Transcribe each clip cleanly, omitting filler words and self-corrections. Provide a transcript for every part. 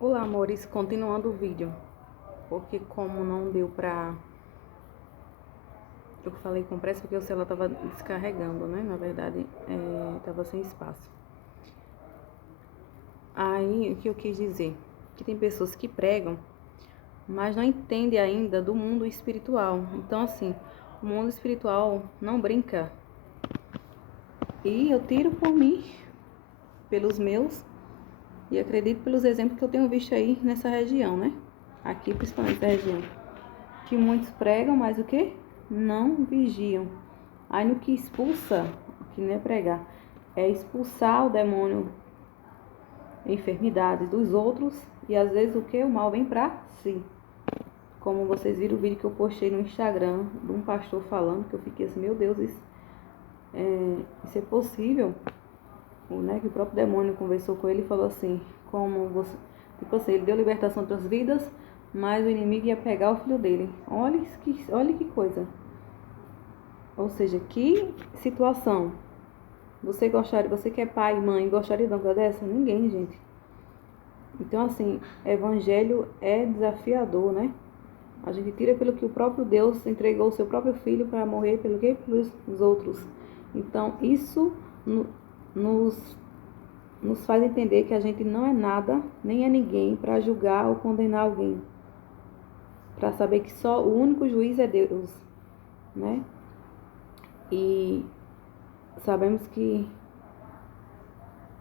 Olá, amores, continuando o vídeo, porque como não deu pra... Eu falei com pressa porque o celular tava descarregando, né? Na verdade, tava sem espaço. Aí, o que eu quis dizer? Que tem pessoas que pregam, mas não entendem ainda do mundo espiritual. Então, assim, o mundo espiritual não brinca. E eu tiro por mim, pelos meus, e acredito pelos exemplos que eu tenho visto aí nessa região, né? Aqui, principalmente nessa região. Que muitos pregam, mas o que? Não vigiam. Aí no que expulsa, que não é pregar, é expulsar o demônio, enfermidades dos outros, e às vezes o que? O mal vem pra si. Como vocês viram o vídeo que eu postei no Instagram de um pastor falando, que eu fiquei assim, meu Deus, isso é possível? Né, que o próprio demônio conversou com ele e falou assim, como você, tipo assim, ele deu libertação para as vidas, mas o inimigo ia pegar o filho dele. Olha que coisa. Ou seja, que situação. Você que é pai e mãe, gostaria de uma coisa dessa? Ninguém, gente. Então, assim, evangelho é desafiador, né? A gente tira pelo que o próprio Deus entregou o seu próprio filho para morrer pelo quê? Pelos outros. Então, isso nos, nos faz entender que a gente não é nada, nem é ninguém para julgar ou condenar alguém. Para saber que só o único juiz é Deus, né? E sabemos que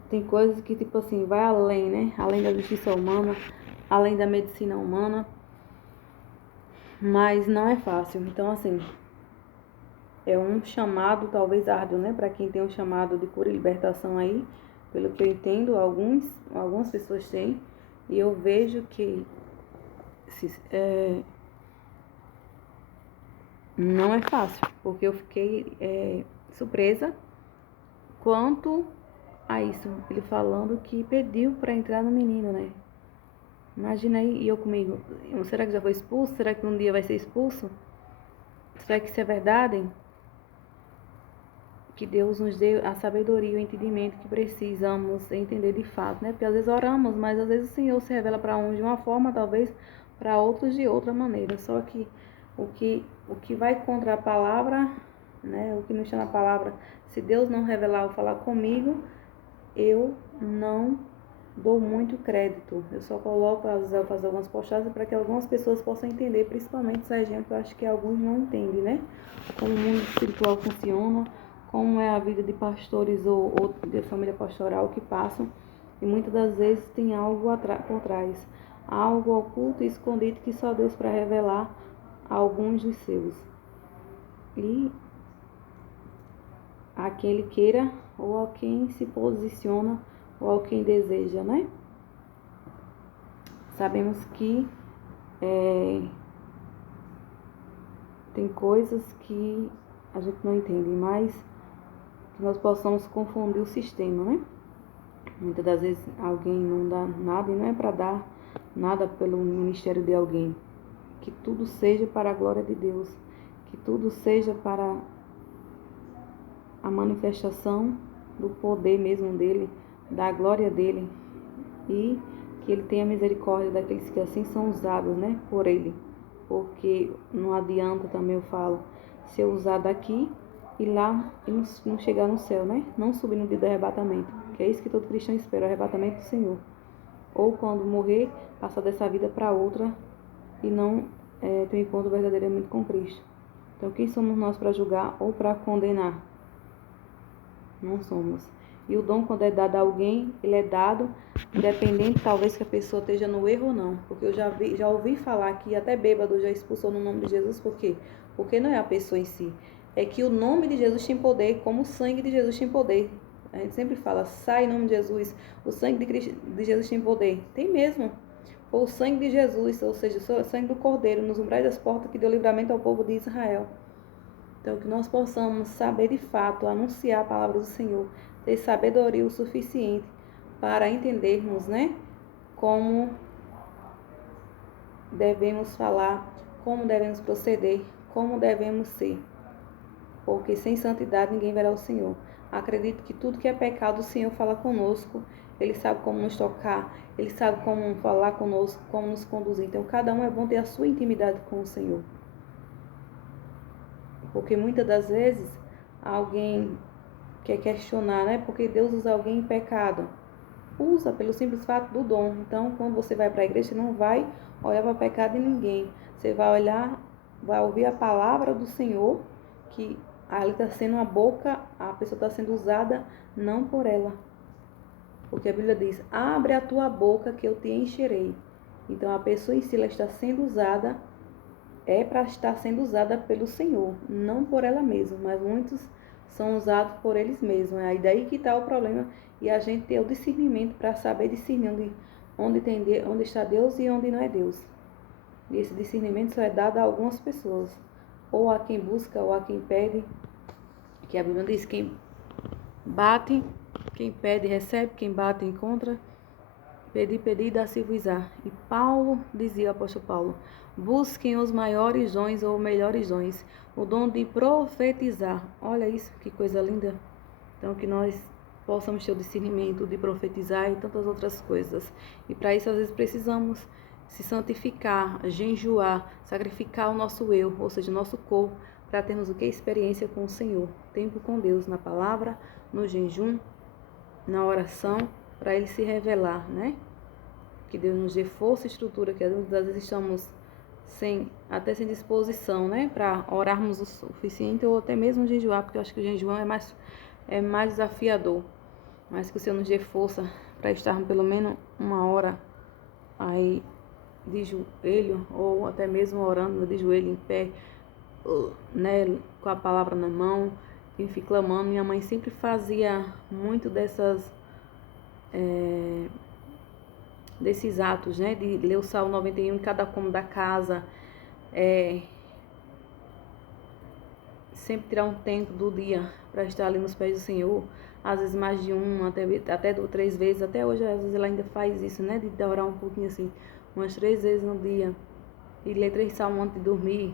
tem coisas que, tipo assim, vai além, né? Além da justiça humana, além da medicina humana. Mas não é fácil. Então, assim, é um chamado talvez árduo, né? Para quem tem um chamado de cura e libertação aí. Pelo que eu entendo, algumas pessoas têm. E eu vejo que não é fácil. Porque eu fiquei surpresa quanto a isso. Ele falando que pediu para entrar no menino, né? Imagina aí, e eu comigo, será que já foi expulso? Será que um dia vai ser expulso? Será que isso é verdade? Que Deus nos dê a sabedoria e o entendimento que precisamos entender de fato, né? Porque às vezes oramos, mas às vezes o Senhor se revela para uns de uma forma, talvez para outros de outra maneira. Só que o que vai contra a palavra, né? O que não está na palavra, se Deus não revelar ou falar comigo, eu não dou muito crédito. Eu só coloco, às vezes, eu faço algumas postagens para que algumas pessoas possam entender, principalmente essa região que eu acho que alguns não entendem, né? Como o mundo espiritual funciona, como é a vida de pastores ou de família pastoral que passam. E muitas das vezes tem algo por trás, algo oculto e escondido que só Deus para revelar a alguns dos seus. E a quem ele queira ou a quem se posiciona ou ao quem deseja, né? Sabemos que tem coisas que a gente não entende, mas que nós possamos confundir o sistema, né? Muitas das vezes alguém não dá nada e não é para dar nada pelo ministério de alguém. Que tudo seja para a glória de Deus, que tudo seja para a manifestação do poder mesmo dele, da glória dele, e que ele tenha misericórdia daqueles que assim são usados, né, por ele. Porque não adianta, também eu falo, ser usado aqui e lá e não chegar no céu, né? Não subir no dia do arrebatamento, que é isso que todo cristão espera, o arrebatamento do Senhor. Ou quando morrer, passar dessa vida para outra e não ter um encontro verdadeiramente com Cristo. Então, quem somos nós para julgar ou para condenar? Não somos. E o dom, quando é dado a alguém, ele é dado independente, talvez, que a pessoa esteja no erro ou não. Porque eu já ouvi falar que até bêbado já expulsou no nome de Jesus. Por quê? Porque não é a pessoa em si. É que o nome de Jesus tem poder, como o sangue de Jesus tem poder. A gente sempre fala, sai em nome de Jesus. O sangue de Jesus tem poder. Tem mesmo. Foi o sangue de Jesus, ou seja, o sangue do Cordeiro, nos umbrais das portas que deu livramento ao povo de Israel. Então, que nós possamos saber de fato, anunciar a palavra do Senhor, ter sabedoria o suficiente para entendermos, né, como devemos falar, como devemos proceder, como devemos ser. Porque sem santidade ninguém verá o Senhor. Acredito que tudo que é pecado, o Senhor fala conosco. Ele sabe como nos tocar, Ele sabe como falar conosco, como nos conduzir. Então, cada um é bom ter a sua intimidade com o Senhor. Porque muitas das vezes, alguém quer questionar, né? Porque Deus usa alguém em pecado. Usa pelo simples fato do dom. Então, quando você vai para a igreja, você não vai olhar para o pecado de ninguém. Você vai olhar, vai ouvir a palavra do Senhor, que ali está sendo a boca, a pessoa está sendo usada não por ela. Porque a Bíblia diz, abre a tua boca que eu te encherei. Então, a pessoa em si ela está sendo usada, é para estar sendo usada pelo Senhor, não por ela mesma, mas muitos são usados por eles mesmos. É aí daí que está o problema, e a gente ter o discernimento para saber discernir onde está Deus e onde não é Deus. E esse discernimento só é dado a algumas pessoas, ou a quem busca, ou a quem pede, que a Bíblia diz, quem bate, quem pede recebe, quem bate encontra, pedi, dá-se-vos-á. E Paulo dizia, o apóstolo Paulo, busquem os maiores dons ou melhores dons, o dom de profetizar. Olha isso, que coisa linda. Então, que nós possamos ter o discernimento de profetizar e tantas outras coisas. E para isso, às vezes, precisamos se santificar, jejuar, sacrificar o nosso eu, ou seja, o nosso corpo, para termos o que? Experiência com o Senhor. Tempo com Deus, na palavra, no jejum, na oração, para Ele se revelar, né? Que Deus nos dê força e estrutura, que às vezes estamos até sem disposição, né? Para orarmos o suficiente ou até mesmo jejuar, porque eu acho que o jejum é mais desafiador. Mas que o Senhor nos dê força para estarmos pelo menos uma hora aí de joelho, ou até mesmo orando de joelho em pé, né? Com a palavra na mão, enfim, clamando. Minha mãe sempre fazia muito desses atos, né, de ler o Salmo 91 em cada cômodo da casa, sempre tirar um tempo do dia para estar ali nos pés do Senhor, às vezes mais de uma, até 3 vezes, até hoje às vezes ela ainda faz isso, né, de orar um pouquinho assim, umas 3 vezes no dia, e ler 3 salmos antes de dormir,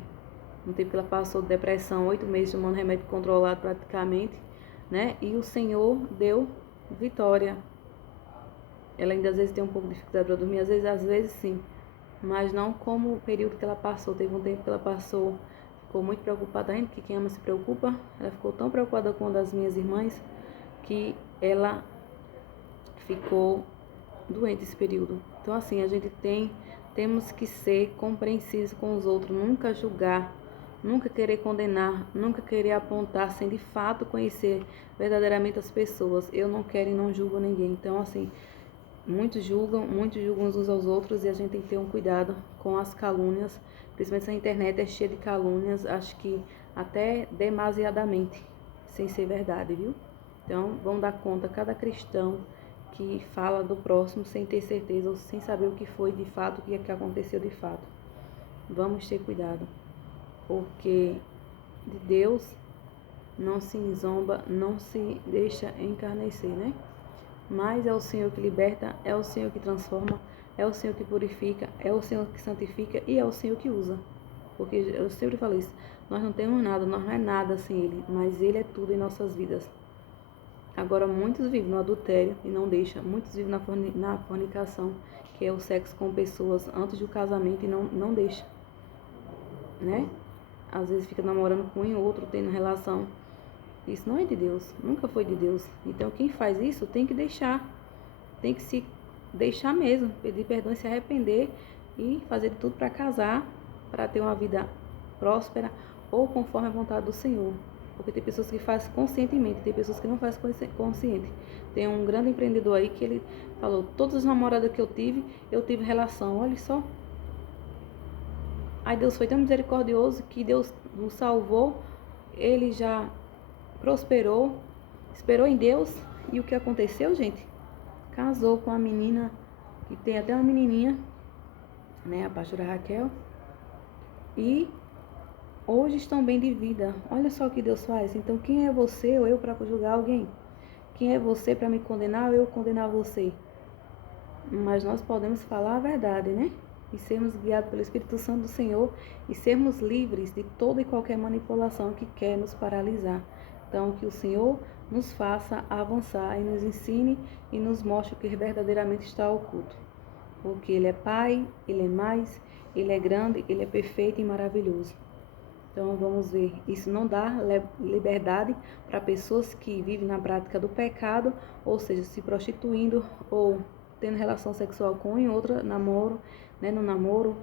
no tempo que ela passou de depressão, 8 meses tomando remédio controlado praticamente, né, e o Senhor deu vitória. Ela ainda às vezes tem um pouco de dificuldade para dormir, às vezes sim, mas não como o período que ela passou. Teve um tempo que ela passou, ficou muito preocupada, ainda que quem ama se preocupa. Ela ficou tão preocupada com uma das minhas irmãs que ela ficou doente esse período. Então assim, a gente temos que ser compreensivos com os outros, nunca julgar, nunca querer condenar, nunca querer apontar sem de fato conhecer verdadeiramente as pessoas. Eu não quero e não julgo ninguém. Então assim, muitos julgam uns aos outros, e a gente tem que ter um cuidado com as calúnias, principalmente a internet é cheia de calúnias, acho que até demasiadamente, sem ser verdade, viu? Então, vamos dar conta, cada cristão que fala do próximo sem ter certeza ou sem saber o que foi de fato, o que aconteceu de fato. Vamos ter cuidado, porque de Deus não se zomba, não se deixa encarnecer, né? Mas é o Senhor que liberta, é o Senhor que transforma, é o Senhor que purifica, é o Senhor que santifica e é o Senhor que usa. Porque eu sempre falo isso, nós não temos nada, nós não é nada sem Ele, mas Ele é tudo em nossas vidas. Agora, muitos vivem no adultério e não deixam, muitos vivem na fornicação, que é o sexo com pessoas antes do casamento, e não deixa, né? Às vezes fica namorando com um e outro, tendo relação. Isso não é de Deus, nunca foi de Deus. Então quem faz isso tem que deixar, tem que se deixar mesmo, pedir perdão e se arrepender e fazer de tudo para casar, para ter uma vida próspera ou conforme a vontade do Senhor. Porque tem pessoas que fazem conscientemente, tem pessoas que não fazem consciente. Tem um grande empreendedor aí que ele falou, todas as namoradas que eu tive relação, olha só. Aí Deus foi tão misericordioso que Deus o salvou, ele já prosperou, esperou em Deus, e o que aconteceu, gente? Casou com a menina, que tem até uma menininha, né, a pastora Raquel, e hoje estão bem de vida. Olha só o que Deus faz. Então quem é você ou eu para julgar alguém? Quem é você para me condenar ou eu condenar você? Mas nós podemos falar a verdade, né? E sermos guiados pelo Espírito Santo do Senhor e sermos livres de toda e qualquer manipulação que quer nos paralisar. Então, que o Senhor nos faça avançar e nos ensine e nos mostre o que verdadeiramente está oculto. Porque Ele é Pai, Ele é mais, Ele é grande, Ele é perfeito e maravilhoso. Então vamos ver, isso não dá liberdade para pessoas que vivem na prática do pecado, ou seja, se prostituindo ou tendo relação sexual com uma em outra, namoro, né, no namoro,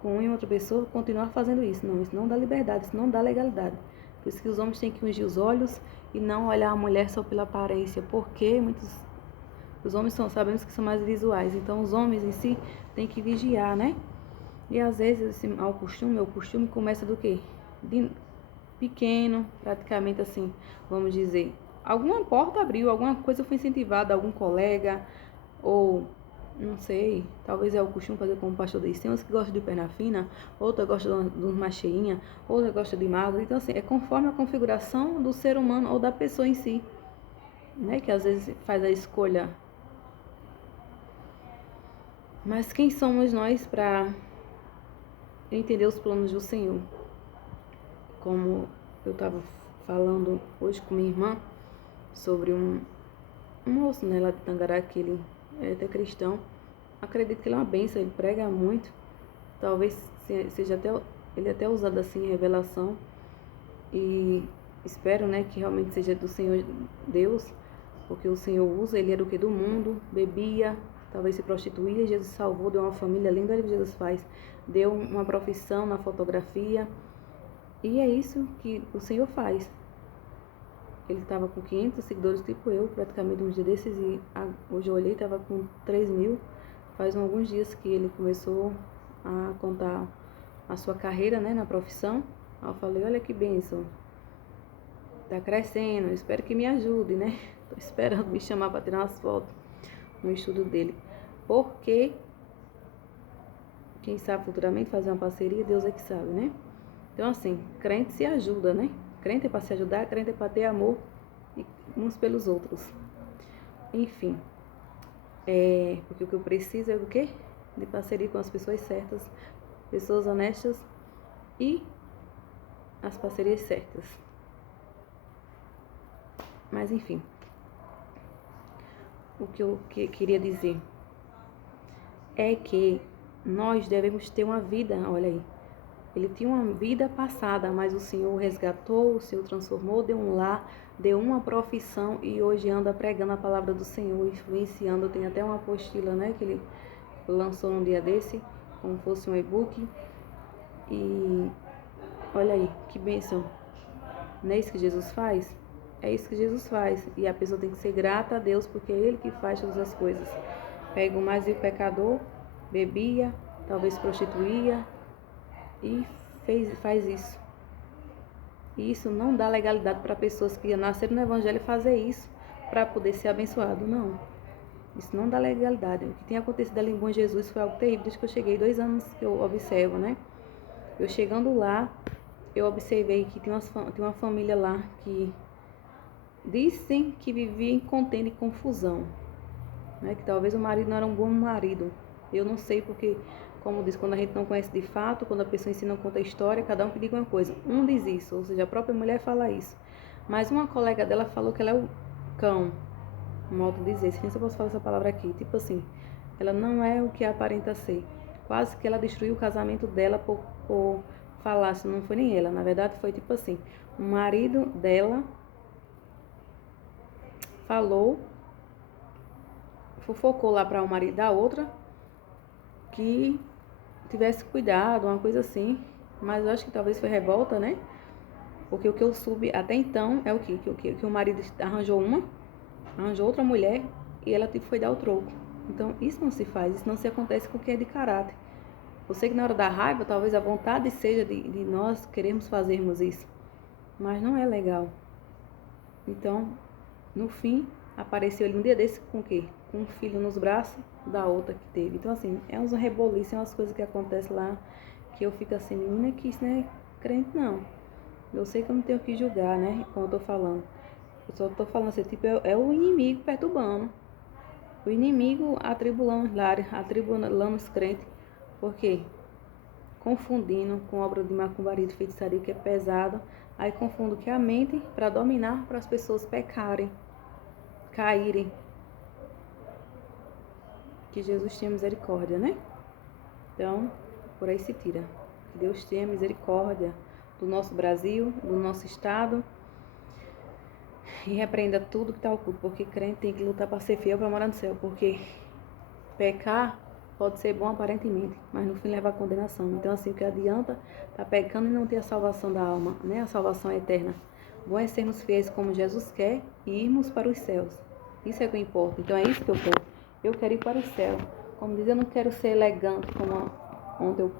com uma em outra pessoa, continuar fazendo isso. Não, isso não dá liberdade, isso não dá legalidade. Por isso que os homens têm que ungir os olhos e não olhar a mulher só pela aparência, porque os homens sabemos que são mais visuais, então os homens em si têm que vigiar, né? E às vezes esse mau costume, o costume começa do quê? De pequeno, praticamente assim, vamos dizer. Alguma porta abriu, alguma coisa foi incentivada, algum colega, ou não sei, talvez é o costume fazer como o pastor diz. Tem uns que gostam de perna fina, outra gosta de uma cheinha, outra gosta de magro. Então assim, é conforme a configuração do ser humano ou da pessoa em si, né? Que às vezes faz a escolha. Mas quem somos nós para entender os planos do Senhor? Como eu estava falando hoje com minha irmã sobre um moço, né, lá de Tangará, que ele é até cristão. Acredito que ele é uma bênção, ele prega muito. Talvez seja até ele até usado assim em revelação. E espero, né, que realmente seja do Senhor Deus, porque o Senhor usa, ele era o que do mundo, bebia, talvez se prostituía, Jesus salvou, deu uma família linda, olha o que Jesus faz, deu uma profissão na fotografia, e é isso que o Senhor faz. Ele estava com 500 seguidores, tipo eu, praticamente um dia desses, e hoje eu olhei, estava com 3.000, faz alguns dias que ele começou a contar a sua carreira, né, na profissão. Aí eu falei, olha que bênção, tá crescendo, espero que me ajude, né? Tô esperando me chamar para tirar umas fotos no estudo dele. Porque, quem sabe futuramente fazer uma parceria, Deus é que sabe, né? Então assim, crente se ajuda, né? Crente é para se ajudar, crente é para ter amor uns pelos outros. Enfim, porque o que eu preciso é do quê? De parceria com as pessoas certas, pessoas honestas e as parcerias certas. Mas enfim, o que eu queria dizer é que nós devemos ter uma vida, olha aí, ele tinha uma vida passada, mas o Senhor o resgatou, o Senhor transformou, deu um lar, deu uma profissão e hoje anda pregando a palavra do Senhor, influenciando. Tem até uma apostila, né, que ele lançou num dia desse, como fosse um e-book. E olha aí, que bênção. Não é isso que Jesus faz? É isso que Jesus faz. E a pessoa tem que ser grata a Deus, porque é Ele que faz todas as coisas. Pega o mais vil pecador, bebia, talvez prostituía, e faz isso. E isso não dá legalidade para pessoas que nasceram no Evangelho fazer isso para poder ser abençoado, não. Isso não dá legalidade. O que tem acontecido ali em Bom Jesus foi algo terrível. Desde que eu cheguei, 2 anos que eu observo, né? Eu chegando lá, eu observei que tem uma família lá que dizem que vivia em contenda e confusão, né? Que talvez o marido não era um bom marido. Eu não sei porque, como diz, quando a gente não conhece de fato, quando a pessoa ensina, conta a história, cada um que diga uma coisa. Um diz isso, ou seja, a própria mulher fala isso. Mas uma colega dela falou que ela é o cão, modo de dizer, se eu posso falar essa palavra aqui, tipo assim, ela não é o que aparenta ser. Quase que ela destruiu o casamento dela por falar, se não foi nem ela, na verdade foi tipo assim, o marido dela falou, fofocou lá para o marido da outra, que tivesse cuidado, uma coisa assim, mas eu acho que talvez foi revolta, né? Porque o que eu soube até então é o quê? Que o marido arranjou outra mulher e ela tipo foi dar o troco. Então isso não se faz, isso não se acontece com quem é de caráter. Eu sei que na hora da raiva, talvez a vontade seja de nós queremos fazermos isso, mas não é legal. Então, no fim, apareceu ele um dia desse com o quê? Com um filho nos braços da outra que teve. Então, assim, é uns reboliços, é umas coisas que acontecem lá que eu fico assim, menina, que isso não é crente, não. Eu sei que eu não tenho que julgar, né? Como eu tô falando. Eu só tô falando assim, tipo, é o inimigo perturbando. O inimigo atribulando os crentes. Por quê? Confundindo com obra de macumbaria, de feitiçaria, que é pesado, Aí confundo que é a mente para dominar, para as pessoas pecarem, caírem. Que Jesus tenha misericórdia, né? Então, por aí se tira. Que Deus tenha misericórdia do nosso Brasil, do nosso estado, e repreenda tudo que está oculto, porque crente tem que lutar para ser fiel para morar no céu, porque pecar pode ser bom aparentemente, mas no fim leva à condenação. Então, assim, o que adianta tá pecando e não ter a salvação da alma, né? A salvação eterna. Bom é sermos fiéis como Jesus quer e irmos para os céus. Isso é o que importa. Então, é isso que eu quero. Eu quero ir para o céu. Como diz, eu não quero ser elegante, como ontem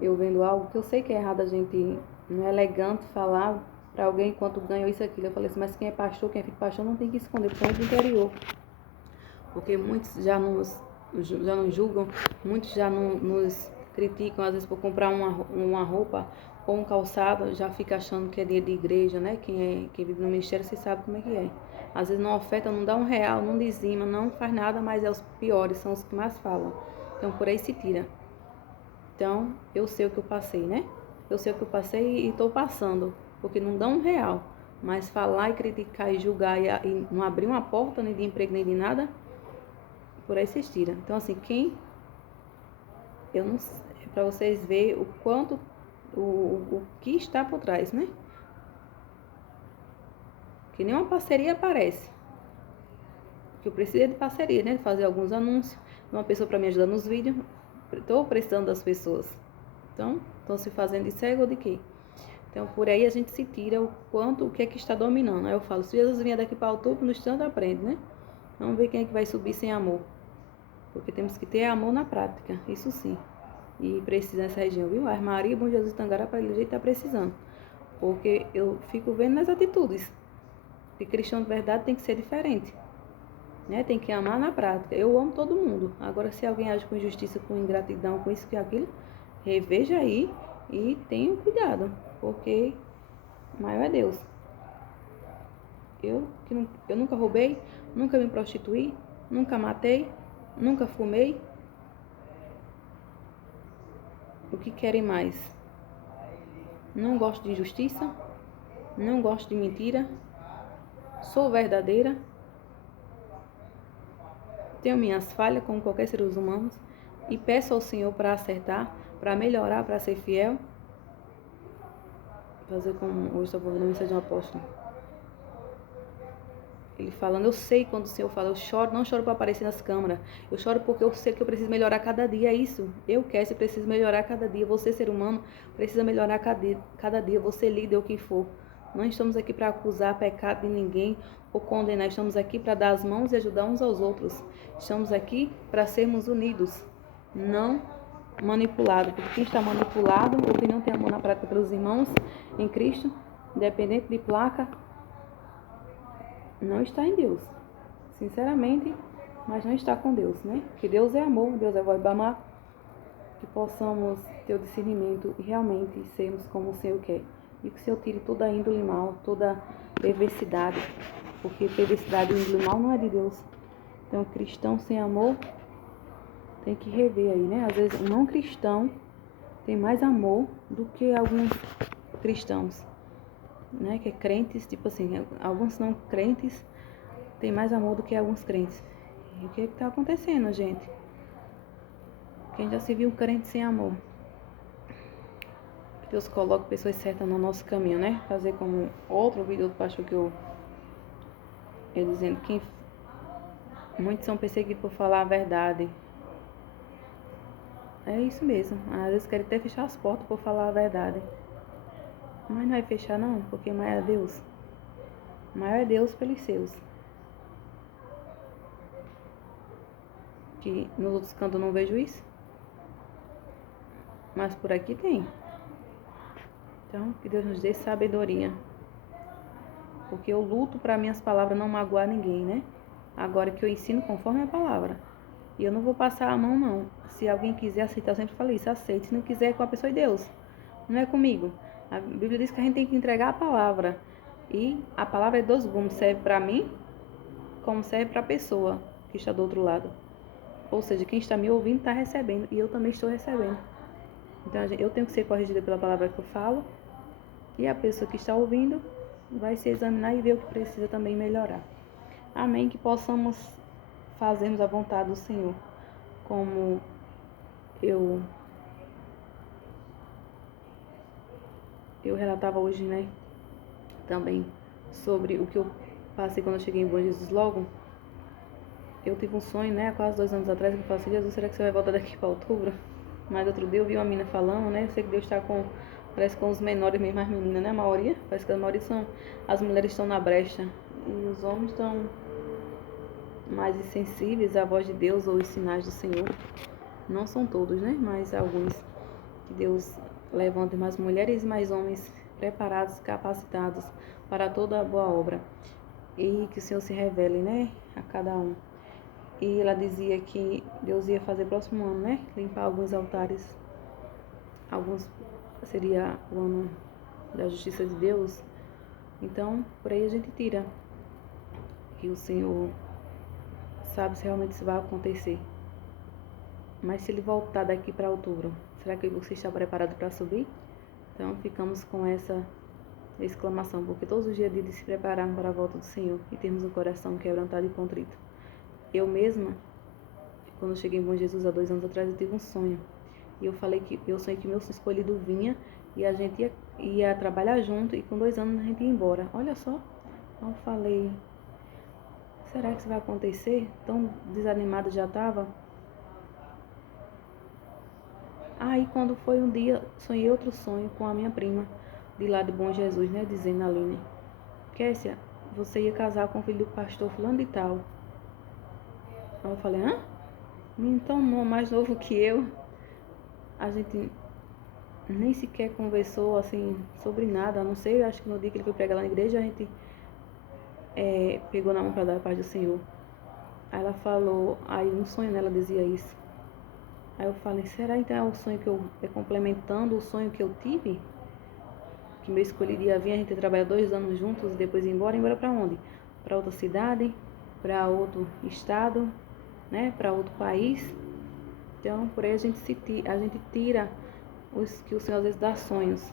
eu vendo algo que eu sei que é errado a gente, não é elegante falar para alguém enquanto ganha isso aquilo. Eu falei assim, mas quem é pastor, quem é filho de pastor não tem que esconder, principalmente do interior. Porque muitos já nos julgam, muitos já nos criticam, às vezes por comprar uma roupa ou um calçado, já fica achando que é dia de igreja, né? Quem vive no ministério, você sabe como é que é. Às vezes não oferta, não dá R$1, não dizima, não faz nada, mas é os piores, são os que mais falam. Então por aí se tira. Então eu sei o que eu passei, né? Eu sei o que eu passei e estou passando, porque não dá R$1. Mas falar e criticar e julgar e não abrir uma porta nem de emprego nem de nada, por aí se tira. Então assim, eu não sei, para vocês verem o quanto, o que está por trás, né? Que nenhuma parceria aparece. Que eu preciso de parceria, né? De fazer alguns anúncios, uma pessoa para me ajudar nos vídeos. Estou precisando das pessoas. Então, estão se fazendo de cego ou de quê? Então, por aí a gente se tira o que é que está dominando. Aí eu falo, se Jesus vinha daqui para o topo, no instante aprende, né? Vamos ver quem é que vai subir sem amor. Porque temos que ter amor na prática, isso sim. E precisa nessa região, viu? As Maria, Bom Jesus, Tangará, para ele está precisando. Porque eu fico vendo nas atitudes. Que cristão de verdade tem que ser diferente. Né? Tem que amar na prática. Eu amo todo mundo. Agora, se alguém age com injustiça, com ingratidão, com isso e aquilo, reveja aí e tenha cuidado. Porque maior é Deus. Eu nunca roubei, nunca me prostituí, nunca matei, nunca fumei. O que querem mais? Não gosto de injustiça, não gosto de mentira, sou verdadeira, tenho minhas falhas como qualquer ser humano e peço ao Senhor para acertar, para melhorar, para ser fiel. Fazer como hoje estou falando a mensagem de um apóstolo. Ele falando, eu sei quando o Senhor fala, eu choro, não choro para aparecer nas câmeras, eu choro porque eu sei que eu preciso melhorar cada dia, é isso. Eu quero, você precisa melhorar cada dia, você ser humano precisa melhorar cada dia, você líder ou quem for. Não estamos aqui para acusar pecado de ninguém ou condenar, estamos aqui para dar as mãos e ajudar uns aos outros. Estamos aqui para sermos unidos, não manipulados, porque quem está manipulado ou quem não tem amor na prática pelos irmãos em Cristo, independente de placa, não está em Deus, sinceramente, mas não está com Deus, né? Que Deus é amor, Deus é voz amar, que possamos ter o discernimento e realmente sermos como o Senhor quer. E que o Senhor tire toda a índole mal, toda perversidade, porque perversidade e índole mal não é de Deus. Então, cristão sem amor tem que rever aí, né? Às vezes, um não cristão tem mais amor do que alguns cristãos, né, que é crentes, tipo assim, alguns não crentes têm mais amor do que alguns crentes. E o que está acontecendo, gente? Quem já se viu um crente sem amor? Que Deus coloque pessoas certas no nosso caminho, né? Fazer como outro vídeo do pastor que eu dizendo que muitos são perseguidos por falar a verdade. É isso mesmo. Às vezes querem até fechar as portas por falar a verdade. Mas não vai fechar não, porque maior é Deus. Maior é Deus pelos seus. Que nos outros cantos eu não vejo isso. Mas por aqui tem. Então, que Deus nos dê sabedoria. Porque eu luto para minhas palavras não magoar ninguém, né? Agora que eu ensino conforme a palavra. E eu não vou passar a mão, não. Se alguém quiser aceitar, eu sempre falei isso, aceite. Se não quiser, é com a pessoa de Deus. Não é comigo. A Bíblia diz que a gente tem que entregar a palavra. E a palavra é dois gumes. Serve para mim, como serve para a pessoa que está do outro lado. Ou seja, quem está me ouvindo está recebendo. E eu também estou recebendo. Então, eu tenho que ser corrigida pela palavra que eu falo. E a pessoa que está ouvindo vai se examinar e ver o que precisa também melhorar. Amém? Que possamos fazermos a vontade do Senhor, como eu relatava hoje, né? Também sobre o que eu passei quando eu cheguei em Bom Jesus logo. Eu tive um sonho, né, há quase 2 anos atrás, que eu falei assim, Jesus, será que você vai voltar daqui para outubro? Mas outro dia eu vi uma menina falando, né, eu sei que Deus está parece com os menores mesmo, as meninas, né, a maioria, parece que a maioria as mulheres estão na brecha, e os homens estão mais insensíveis à voz de Deus ou os sinais do Senhor. Não são todos, né, mas alguns. Que Deus levante mais mulheres e mais homens preparados, capacitados para toda a boa obra. E que o Senhor se revele, né, a cada um. E ela dizia que Deus ia fazer próximo ano, né? Limpar alguns altares. Alguns seria o ano da justiça de Deus. Então, por aí a gente tira que o Senhor sabe se realmente isso vai acontecer. Mas se ele voltar daqui para outubro, será que você está preparado para subir? Então, ficamos com essa exclamação, porque todos os dias de se preparar para a volta do Senhor e termos um coração quebrantado e contrito. Eu mesma, quando eu cheguei em Bom Jesus há 2 anos atrás, eu tive um sonho. E eu falei que eu sonhei que meu escolhido vinha e a gente ia trabalhar junto e com 2 anos a gente ia embora. Olha só. Então eu falei, será que isso vai acontecer? Tão desanimada já estava. Aí quando foi um dia, sonhei outro sonho com a minha prima de lá de Bom Jesus, né? Dizendo a Aline, Kessia, você ia casar com o filho do pastor fulano de tal. Aí eu falei, hã? Menino tão mais novo que eu. A gente nem sequer conversou assim sobre nada, a não sei, acho que no dia que ele foi pregar lá na igreja a gente pegou na mão para dar a paz do Senhor. Aí ela falou, aí um sonho nela dizia isso. Aí eu falei, será então é o sonho que eu complementando o sonho que eu tive? Que meu escolhido ia vir, a gente trabalhar 2 anos juntos e depois ir embora para onde? Para outra cidade, para outro estado, né? Para outro país. Então por aí a gente tira os que o Senhor às vezes dá sonhos.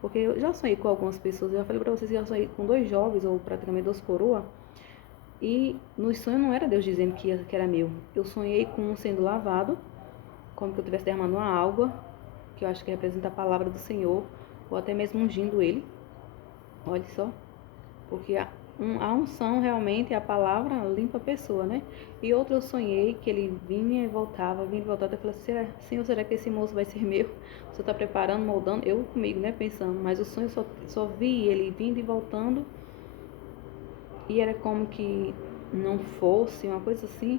Porque eu já sonhei com algumas pessoas, eu já falei pra vocês que eu já sonhei com 2 jovens, ou praticamente 2 coroas, e nos sonhos não era Deus dizendo que era meu. Eu sonhei com um sendo lavado, como que eu estivesse derramando uma água, que eu acho que representa a palavra do Senhor, ou até mesmo ungindo ele. Olha só, porque a unção realmente, a palavra limpa a pessoa, né? E outro eu sonhei que ele vinha e voltava, até falei assim, Senhor, será que esse moço vai ser meu? Você está preparando, moldando? Eu comigo, né, pensando, mas o sonho só vi ele vindo e voltando, e era como que não fosse, uma coisa assim.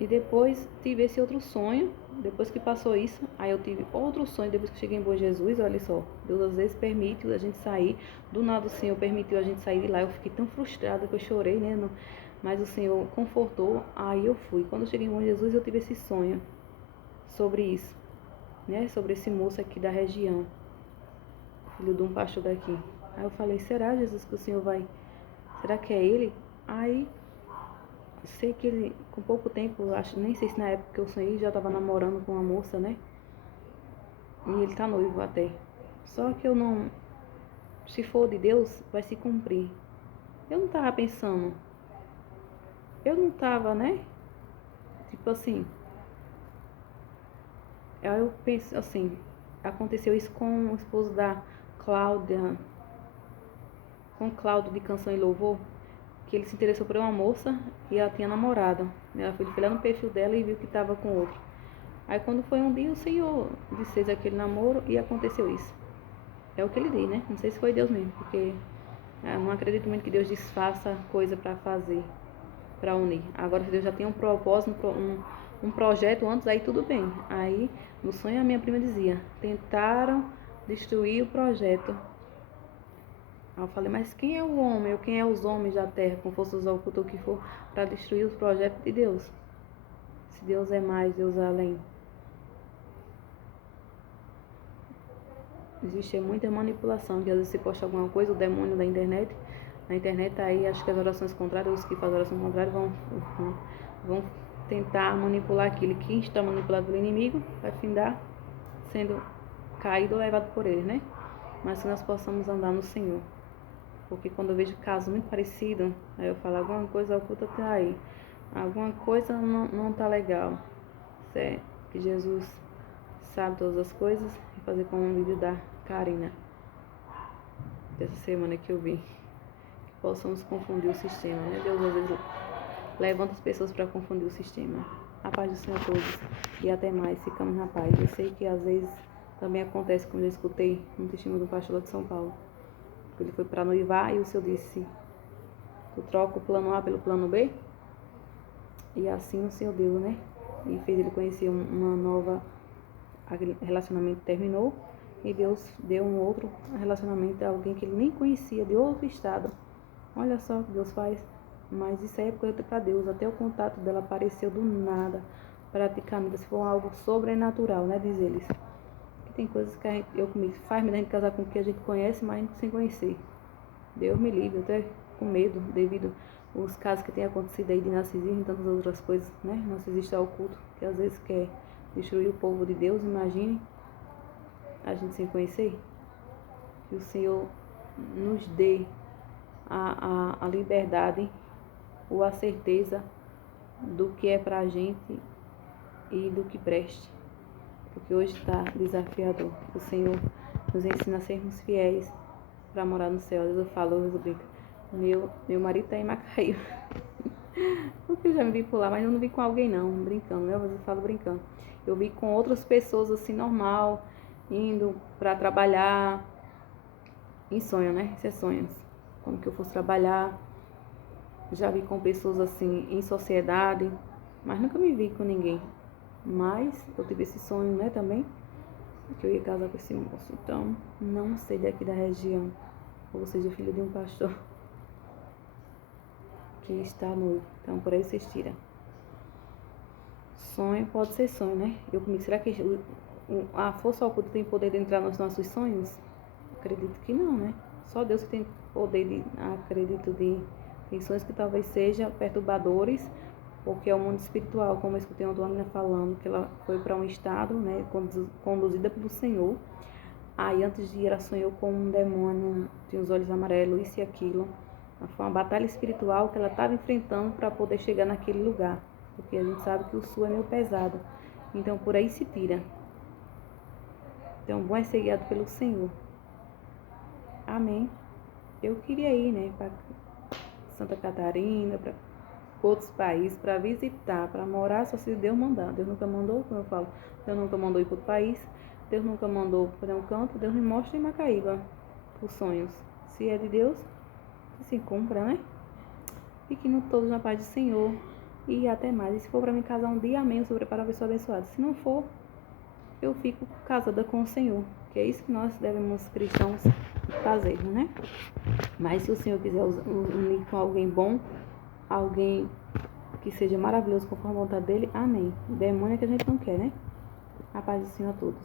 E depois tive esse outro sonho, depois que passou isso, aí eu tive outro sonho, depois que cheguei em Bom Jesus, olha só, Deus às vezes permite a gente sair, do nada o Senhor permitiu a gente sair de lá, eu fiquei tão frustrada que eu chorei, né, mas o Senhor confortou, aí eu fui. Quando eu cheguei em Bom Jesus, eu tive esse sonho sobre isso, né, sobre esse moço aqui da região, filho de um pastor daqui. Aí eu falei, será, Jesus, que o Senhor vai, será que é ele? Aí sei que ele, com pouco tempo, acho, nem sei se na época que eu sonhei, já tava namorando com uma moça, né? E ele tá noivo até. Só que eu não, se for de Deus, vai se cumprir. Eu não tava pensando, eu não tava, né? Tipo assim, aí eu penso assim, aconteceu isso com o esposo da Cláudia, com Cláudio de Canção e Louvor, que ele se interessou por uma moça e ela tinha namorado. Ela foi lá no perfil dela e viu que tava com outro. Aí quando foi um dia, o Senhor desfez aquele namoro e aconteceu isso. É o que ele diz, né? Não sei se foi Deus mesmo, porque eu não acredito muito que Deus desfaça coisa para fazer, para unir. Agora, se Deus já tem um propósito, um projeto antes, aí tudo bem. Aí, no sonho, a minha prima dizia, tentaram destruir o projeto. Aí eu falei, mas quem é o homem, ou quem é os homens da terra, com forças ocultas ou o que for, para destruir os projetos de Deus? Se Deus é mais, Deus é além. Existe muita manipulação, que às vezes você posta alguma coisa, o demônio da internet, na internet aí, acho que as orações contrárias, os que fazem oração contrária vão tentar manipular aquilo. Quem está manipulado pelo inimigo vai findar sendo caído ou levado por ele, né? mas que nós possamos andar no Senhor. Porque quando eu vejo casos muito parecidos, aí eu falo, alguma coisa oculta tá aí, alguma coisa não tá legal. É que Jesus sabe todas as coisas e fazer como um vídeo da Karina dessa semana que eu vi. Que possamos confundir o sistema, né? Deus às vezes levanta as pessoas para confundir o sistema. A paz do Senhor a todos e até mais. Ficamos na paz. Eu sei que às vezes também acontece, como eu escutei no testemunho do pastor lá de São Paulo. Ele foi para noivar e o Senhor disse: tu troca o plano A pelo plano B? E assim o Senhor deu, né? E fez ele conhecer uma nova. Aquele relacionamento terminou e Deus deu um outro relacionamento a alguém que ele nem conhecia, de outro estado. Olha só o que Deus faz. Mas isso aí é coisa para Deus. Até o contato dela apareceu do nada, praticamente. Se for algo sobrenatural, né? Diz eles. Que tem coisas que eu comigo faz me casar com quem a gente conhece, mas sem conhecer. Deus me livre, eu até com medo, devido aos casos que tem acontecido aí de narcisismo e tantas outras coisas, né? Narcisista oculto, que às vezes quer destruir o povo de Deus. Imagine a gente sem conhecer. Que o Senhor nos dê a liberdade ou a certeza do que é pra gente e do que preste. Porque hoje está desafiador. O Senhor nos ensina a sermos fiéis para morar no céu. Às vezes eu falo, às vezes eu brinco. Meu marido tá em Macaíba. Porque eu já me vi por lá, mas eu não vi com alguém não, brincando, né? Às vezes eu falo brincando. Eu vi com outras pessoas assim, normal, indo para trabalhar, em sonho, né? Isso é sonhos. Como que eu fosse trabalhar. Já vi com pessoas assim, em sociedade, mas nunca me vi com ninguém. Mas eu tive esse sonho, né, também, que eu ia casar com esse moço. Então, não sei daqui da região, ou seja, filho de um pastor que está noivo. Então, por aí vocês tiram. Sonho pode ser sonho, né? Eu comigo, será que a força oculta tem poder de entrar nos nossos sonhos? Acredito que não, né? Só Deus que tem poder de, acredito, de tem sonhos que talvez sejam perturbadores, porque é o mundo espiritual, como eu escutei uma menina falando, que ela foi para um estado, né, conduzida pelo Senhor. Aí antes de ir, ela sonhou com um demônio, tinha os olhos amarelos, isso e aquilo. Foi uma batalha espiritual que ela estava enfrentando para poder chegar naquele lugar, porque a gente sabe que o sul é meio pesado. Então por aí se tira. Então bom é ser guiado pelo Senhor. Amém. Eu queria ir, né, para Santa Catarina, para outros países, para visitar, para morar, só se Deus mandar. Deus nunca mandou, como eu falo, Deus nunca mandou ir para outro país, Deus nunca mandou para um canto, Deus me mostra em Macaíba os sonhos. Se é de Deus, se cumpra, né? Fiquem todos na paz do Senhor e até mais. E se for para me casar um dia, amém, eu sou preparada para ser abençoada. Se não for, eu fico casada com o Senhor, que é isso que nós devemos, cristãos, fazer, né? Mas se o Senhor quiser unir com alguém bom, alguém que seja maravilhoso conforme a vontade dele, amém. Demônio é que a gente não quer, né? A paz do Senhor a todos.